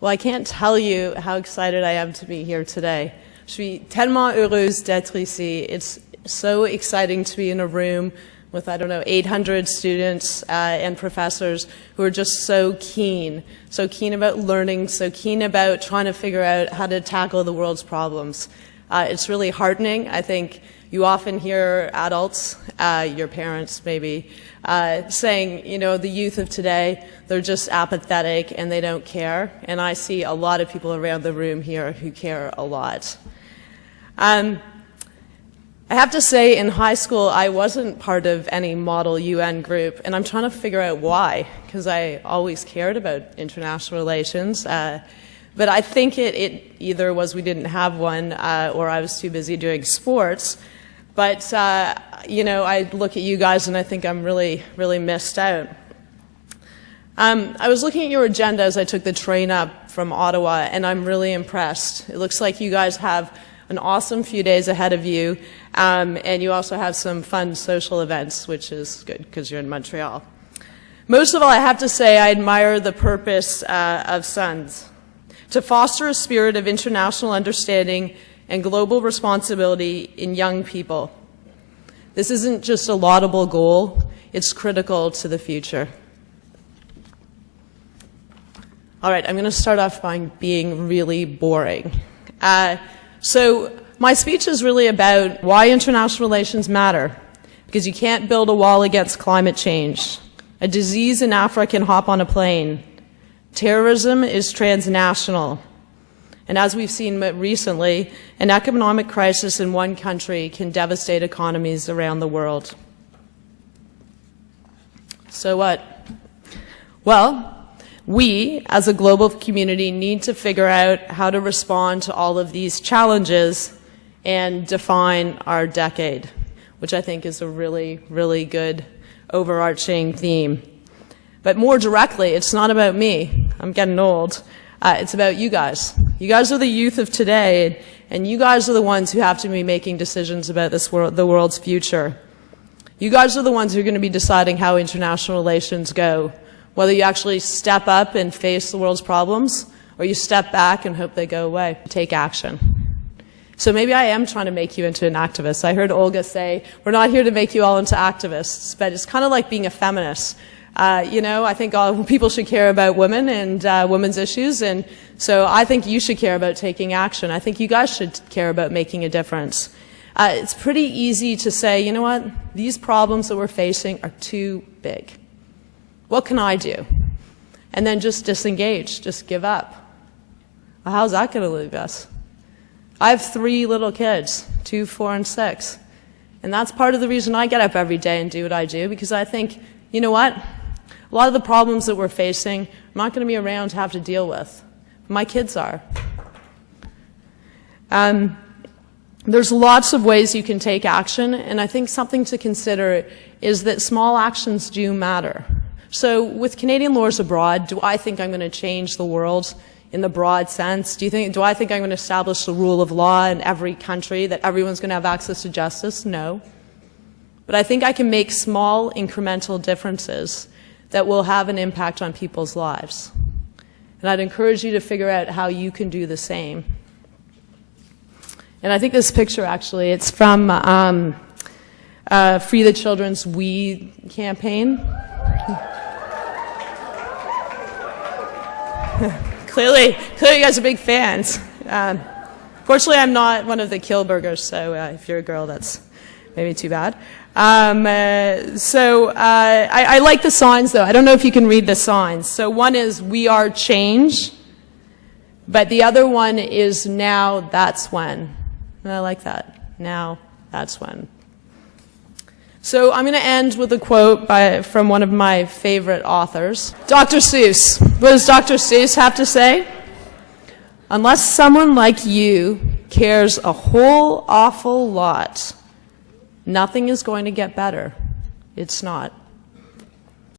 Well, I can't tell you how excited I am to be here today. Je suis tellement heureuse d'être ici. It's so exciting to be in a room with, 800 students and professors who are just so keen about learning, so keen about trying to figure out how to tackle the world's problems. It's really heartening. I think you often hear adults, your parents maybe, saying, the youth of today, they're just apathetic and they don't care. And I see a lot of people around the room here who care a lot. I have to say, in high school, I wasn't part of any model UN group, and I'm trying to figure out why, because I always cared about international relations. But I think it either was we didn't have one, or I was too busy doing sports. But, I look at you guys and I think I'm really, really missed out. I was looking at your agenda as I took the train up from Ottawa, and I'm really impressed. It looks like you guys have an awesome few days ahead of you, and you also have some fun social events, which is good because you're in Montreal. Most of all, I have to say I admire the purpose of SUNS, to foster a spirit of international understanding and global responsibility in young people. This isn't just a laudable goal, it's critical to the future. All right, I'm going to start off by being really boring. So my speech is really about why international relations matter, because you can't build a wall against climate change. A disease in Africa can hop on a plane. Terrorism is transnational. And as we've seen recently, an economic crisis in one country can devastate economies around the world. So what? Well, we, as a global community, need to figure out how to respond to all of these challenges and define our decade, which I think is a really, really good overarching theme. But more directly, it's not about me. I'm getting old. It's about you guys. You guys are the youth of today, and you guys are the ones who have to be making decisions about this world, the world's future. You guys are the ones who are going to be deciding how international relations go, whether you actually step up and face the world's problems, or you step back and hope they go away. Take action. So maybe I am trying to make you into an activist. I heard Olga say, we're not here to make you all into activists, but it's kind of like being a feminist. I think all people should care about women and women's issues, and so I think you should care about taking action. I think you guys should care about making a difference. It's pretty easy to say, you know what, these problems that we're facing are too big. What can I do? And then just disengage, just give up. Well, how's that going to leave us? I have 3 little kids, 2, 4, and 6. And that's part of the reason I get up every day and do what I do, because I think, you know what? A lot of the problems that we're facing, I'm not going to be around to have to deal with. My kids are. There's lots of ways you can take action, and I think something to consider is that small actions do matter. So with Canadian laws abroad, do I think I'm going to change the world in the broad sense? Do I think I'm going to establish the rule of law in every country, that everyone's going to have access to justice? No. But I think I can make small incremental differences that will have an impact on people's lives. And I'd encourage you to figure out how you can do the same. And I think this picture, actually, it's from Free the Children's We campaign. Clearly you guys are big fans. Fortunately, I'm not one of the Kilburgers, so if you're a girl, that's maybe too bad. I like the signs, though. I don't know if you can read the signs. So one is, we are change, but the other one is, now, that's when. And I like that. Now, that's when. So I'm going to end with a quote from one of my favorite authors, Dr. Seuss. What does Dr. Seuss have to say? Unless someone like you cares a whole awful lot, nothing is going to get better. It's not.